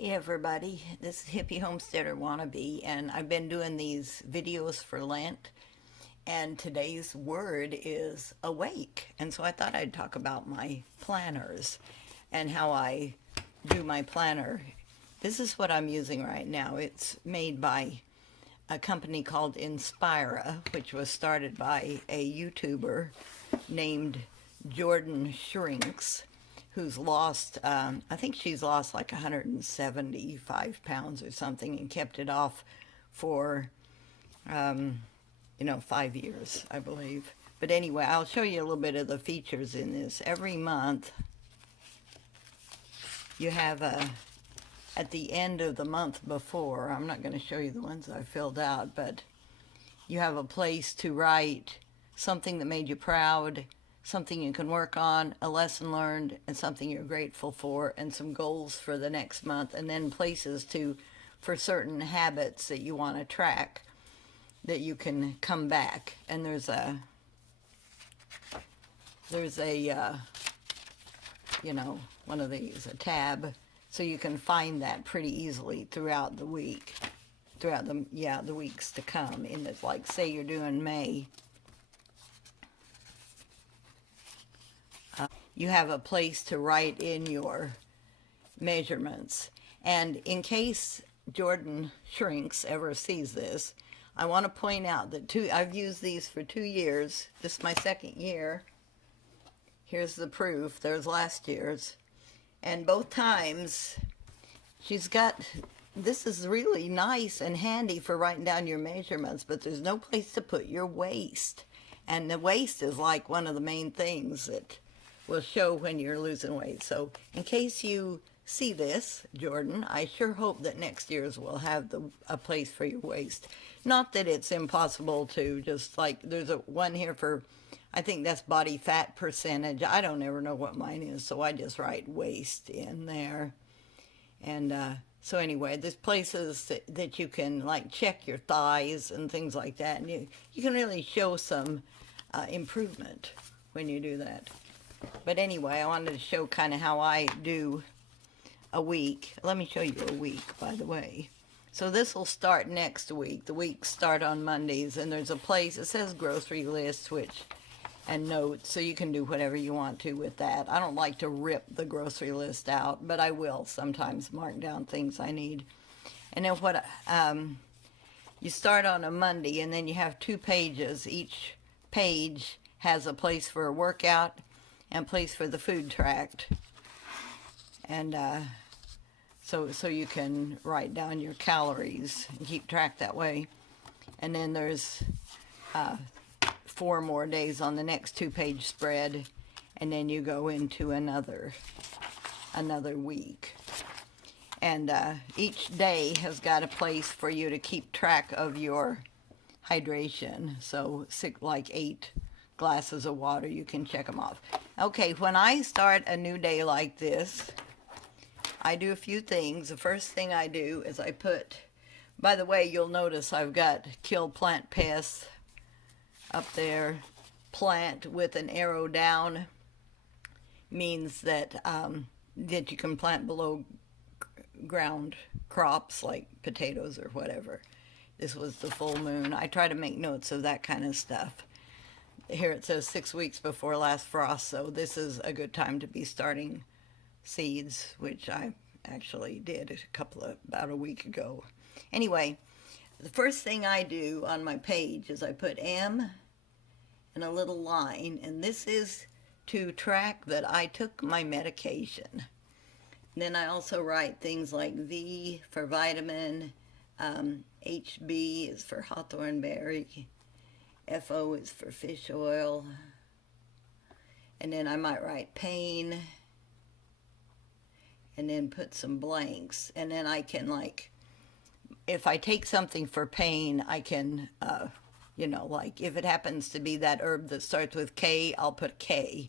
Hey everybody, this is Hippie Homesteader Wannabe, and I've been doing these videos for Lent, and today's word is awake. And so I thought I'd talk about my planners and how I do my planner. This is what I'm using right now. It's made by a company called Inspira, which was started by a YouTuber named Jordan Shrinks, who's lost, I think she's lost like 175 pounds or something and kept it off for, 5 years, I believe. But anyway, I'll show you a little bit of the features in this. Every month, you have at the end of the month before, I'm not going to show you the ones I filled out, but you have a place to write something that made you proud, something you can work on, a lesson learned, and something you're grateful for, and some goals for the next month, and then places for certain habits that you want to track that you can come back. And there's a one of these, a tab, so you can find that pretty easily throughout the week, throughout the weeks to come. In it, like say you're doing May, you have a place to write in your measurements. And in case Jordan Shrinks ever sees this, I want to point out that I've used these for 2 years. This is my second year. Here's the proof. There's last year's. And both times, this is really nice and handy for writing down your measurements, but there's no place to put your waist. And the waist is like one of the main things that will show when you're losing weight. So in case you see this, Jordan, I sure hope that next year's will have a place for your waist. Not that it's impossible to, just like there's one here for, I think that's body fat percentage. I don't ever know what mine is, so I just write waist in there. And so anyway, there's places that you can like check your thighs and things like that, and you can really show some improvement when you do that. But anyway, I wanted to show kind of how I do a week. Let me show you a week, by the way. So this will start next week. The weeks start on Mondays, and there's a place, it says grocery list, and notes, so you can do whatever you want to with that. I don't like to rip the grocery list out, but I will sometimes mark down things I need. And then you start on a Monday, and then you have 2 pages. Each page has a place for a workout and place for the food tracked. And so you can write down your calories and keep track that way. And then there's 4 more days on the next 2-page spread, and then you go into another week. And each day has got a place for you to keep track of your hydration. So like 8 glasses of water, you can check them off. Okay, when I start a new day like this, I do a few things. The first thing I do is I put, by the way, you'll notice I've got kill plant pests up there. Plant with an arrow down means that that you can plant below ground crops like potatoes or whatever. This was the full moon. I try to make notes of that kind of stuff. Here it says 6 weeks before last frost, so this is a good time to be starting seeds, which I actually did about a week ago. Anyway, the first thing I do on my page is I put M and a little line, and this is to track that I took my medication. And then I also write things like V for vitamin, HB is for hawthorn berry, FO is for fish oil, and then I might write pain, and then put some blanks. And then I can, like, if I take something for pain, I can, like if it happens to be that herb that starts with K, I'll put K.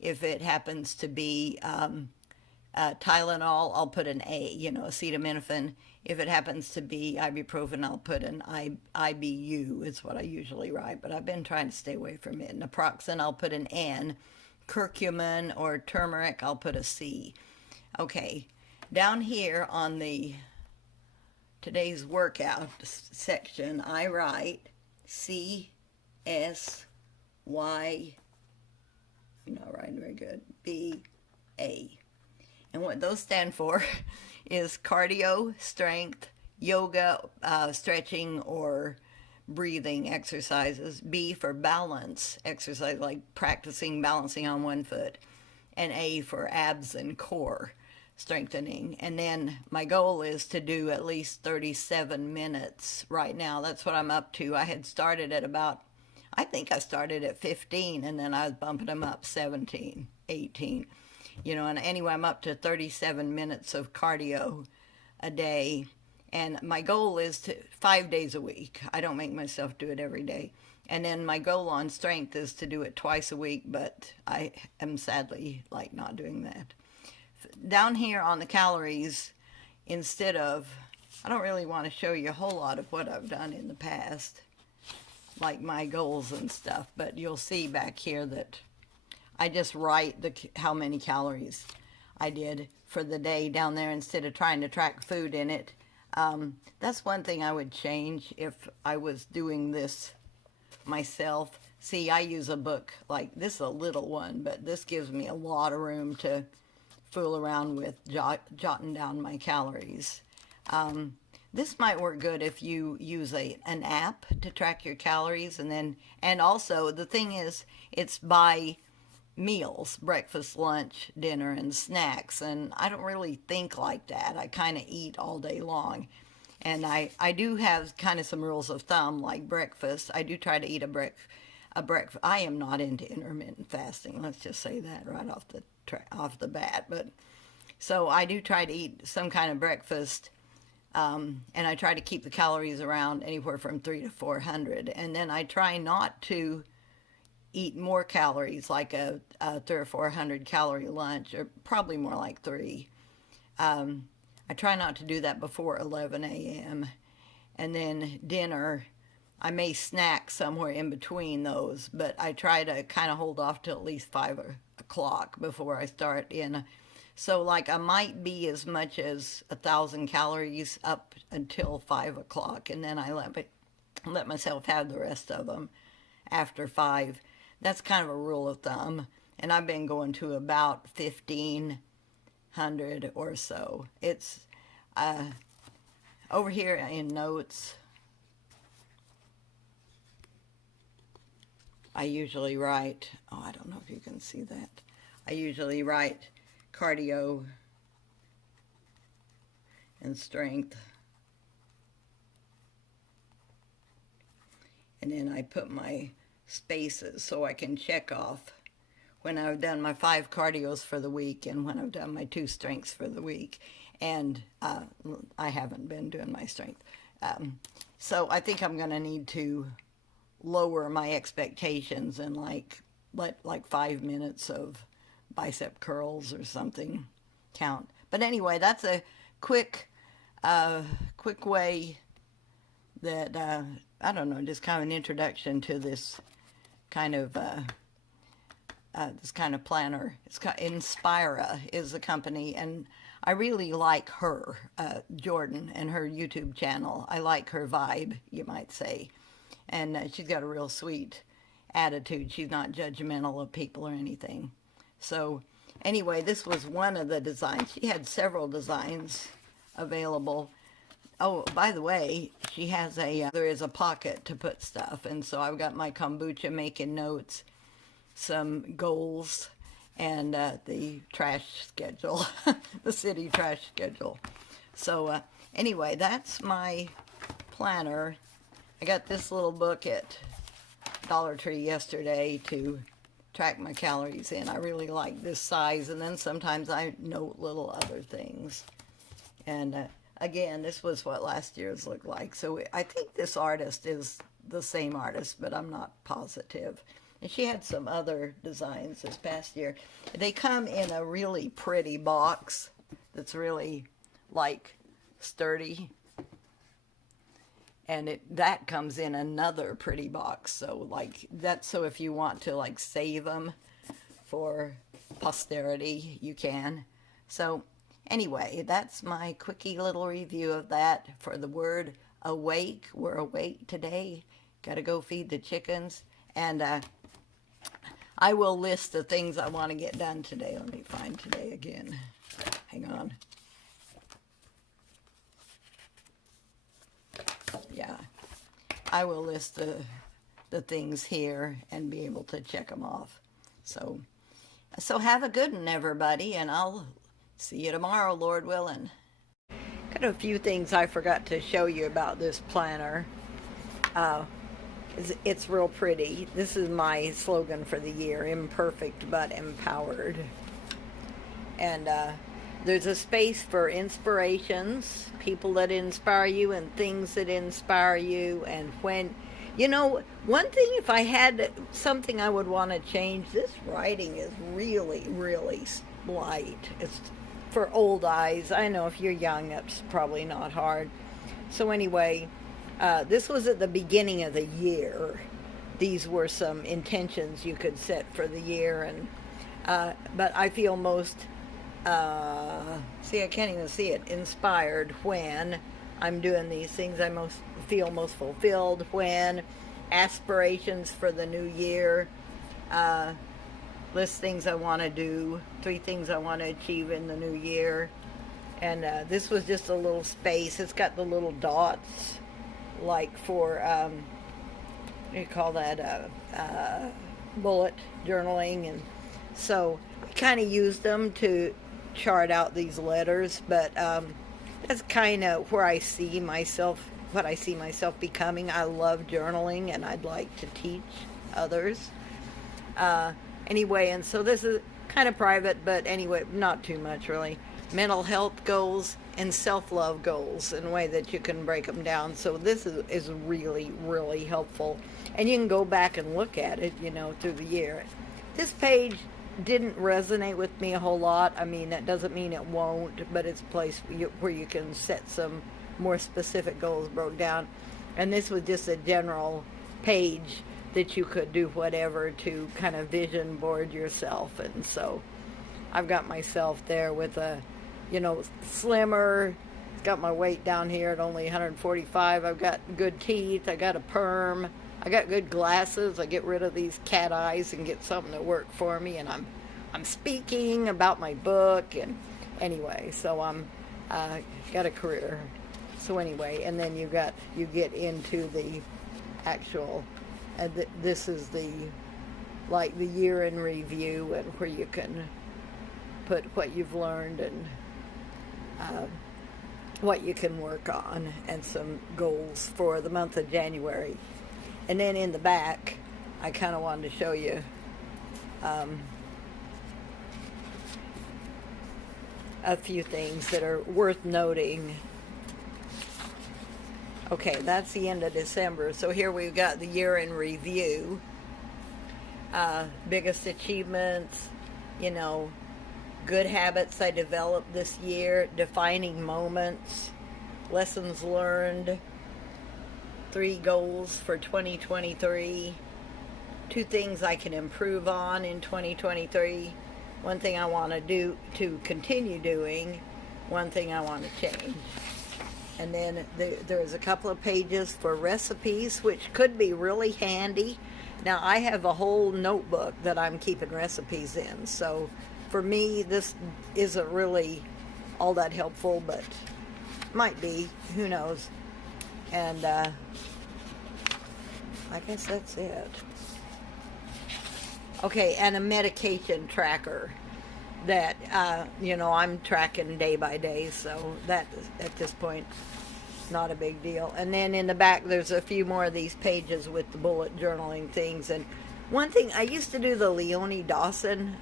If it happens to be Tylenol, I'll put an A, acetaminophen. If it happens to be ibuprofen, I'll put an IBU is what I usually write, but I've been trying to stay away from it. Naproxen, I'll put an N. Curcumin or turmeric, I'll put a C. Okay, Down here on the today's workout section, I write C-S-Y, I'm not writing very good, B-A. And what those stand for is cardio, strength, yoga, stretching, or breathing exercises. B for balance exercise, like practicing balancing on one foot. And A for abs and core strengthening. And then my goal is to do at least 37 minutes right now. That's what I'm up to. I had started at about, I think I started at 15, and then I was bumping them up 17, 18. You know, and anyway, I'm up to 37 minutes of cardio a day. And my goal is to 5 days a week. I don't make myself do it every day. And then my goal on strength is to do it twice a week, but I am sadly like not doing that. Down here on the calories, instead of, I don't really want to show you a whole lot of what I've done in the past, like my goals and stuff, but you'll see back here that I just write how many calories I did for the day down there instead of trying to track food in it. That's one thing I would change if I was doing this myself. See, I use a book like this, is a little one, but this gives me a lot of room to fool around with jotting down my calories. This might work good if you use an app to track your calories, and also the thing is, it's by meals, breakfast, lunch, dinner, and snacks, and I don't really think like that. I kind of eat all day long. And I do have kind of some rules of thumb, like breakfast. I do try to eat a breakfast. I am not into intermittent fasting. Let's just say that right off the bat. But so I do try to eat some kind of breakfast, and I try to keep the calories around anywhere from 300 to 400. And then I try not to eat more calories, like a 300 or 400 calorie lunch, or probably more like 3. I try not to do that before 11 a.m. And then dinner, I may snack somewhere in between those, but I try to kind of hold off till at least 5 o'clock before I start in. So like I might be as much as 1,000 calories up until 5 o'clock, and then I let myself have the rest of them after 5. That's kind of a rule of thumb, and I've been going to about 1,500 or so. It's over here in notes, I usually write, oh, I don't know if you can see that. I usually write cardio and strength. And then I put my spaces so I can check off when I've done my 5 cardios for the week and when I've done my 2 strengths for the week. And I haven't been doing my strength. So I think I'm going to need to lower my expectations and let 5 minutes of bicep curls or something count. But anyway, that's a quick way that, I don't know, just kind of an introduction to this kind of planner. It's Inspira is the company, and I really like her, Jordan, and her YouTube channel. I like her vibe, you might say. And she's got a real sweet attitude. She's not judgmental of people or anything. So anyway, this was one of the designs. She had several designs available. Oh, by the way, she has there is a pocket to put stuff. And so I've got my kombucha making notes, some goals, and the trash schedule, the city trash schedule. So anyway, that's my planner. I got this little book at Dollar Tree yesterday to track my calories in. I really like this size, and then sometimes I note little other things. And again, this was what last year's looked like. So I think this artist is the same artist, but I'm not positive. And she had some other designs this past year. They come in a really pretty box that's really like sturdy. And that comes in another pretty box. So like that's so if you want to like save them for posterity, you can. So Anyway, that's my quickie little review of that for the word awake. We're awake today. Got to go feed the chickens. And I will list the things I want to get done today. Let me find today again. Hang on. Yeah, I will list the things here and be able to check them off. So have a good one, everybody, and I'll see you tomorrow, Lord willing. Got a few things I forgot to show you about this planner. It's real pretty. This is my slogan for the year, imperfect but empowered. And there's a space for inspirations, people that inspire you and things that inspire you. And when, one thing, if I had something I would want to change, this writing is really, really light. It's for old eyes. I know if you're young, that's probably not hard. So anyway, this was at the beginning of the year. These were some intentions you could set for the year. And but I feel most... see, I can't even see it. Inspired when I'm doing these things. I feel most fulfilled when aspirations for the new year. List things I want to do. 3 things I want to achieve in the new year. And this was just a little space. It's got the little dots, like for what do you call that? Bullet journaling, and so I kind of used them to chart out these letters, but that's kind of where I see myself, what I see myself becoming. I love journaling and I'd like to teach others. Anyway, and so this is kind of private, but anyway, not too much really. Mental health goals and self-love goals in a way that you can break them down. So this is really, really helpful. And you can go back and look at it, through the year. This page didn't resonate with me a whole lot. I mean, that doesn't mean it won't, but it's a place where you can set some more specific goals broke down. And this was just a general page that you could do whatever to kind of vision board yourself. And so I've got myself there with a, slimmer. It's got my weight down here at only 145. I've got good teeth. I got a perm. I got good glasses. I get rid of these cat eyes and get something to work for me. And I'm speaking about my book. And anyway, so I'm got a career. So anyway, and then you get into the actual. This is the year in review, and where you can put what you've learned and what you can work on, and some goals for the month of January. And then in the back, I kind of wanted to show you a few things that are worth noting. Okay, that's the end of December. So here we've got the year in review. Biggest achievements, good habits I developed this year, defining moments, lessons learned, 3 goals for 2023, 2 things I can improve on in 2023, 1 thing I want to do to continue doing, 1 thing I want to change. And then there's a couple of pages for recipes, which could be really handy. Now, I have a whole notebook that I'm keeping recipes in. So for me, this isn't really all that helpful, but might be. Who knows? And I guess that's it. Okay, and a medication tracker that, I'm tracking day by day, so that, at this point, not a big deal. And then in the back, there's a few more of these pages with the bullet journaling things. And one thing, I used to do the Leonie Dawson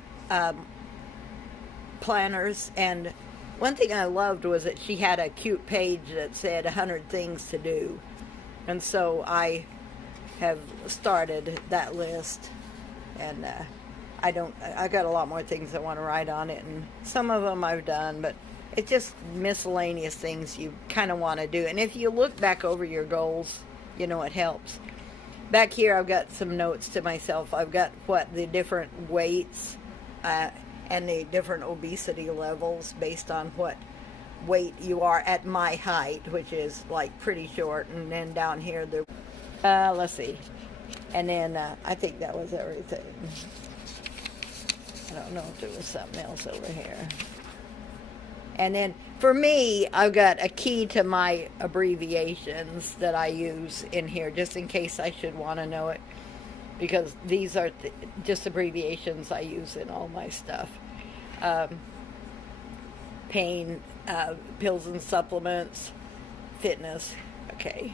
planners, and one thing I loved was that she had a cute page that said 100 things to do. And so I have started that list, and I got a lot more things I want to write on it, and some of them I've done, but it's just miscellaneous things you kind of want to do. And if you look back over your goals, it helps. Back here, I've got some notes to myself. I've got the different weights and the different obesity levels based on what weight you are at my height, which is like pretty short, and then down here there, let's see, and then I think that was everything. I don't know if there was something else over here. And then for me, I've got a key to my abbreviations that I use in here just in case I should want to know it, because these are just abbreviations I use in all my stuff. Pain, pills and supplements, fitness. Okay.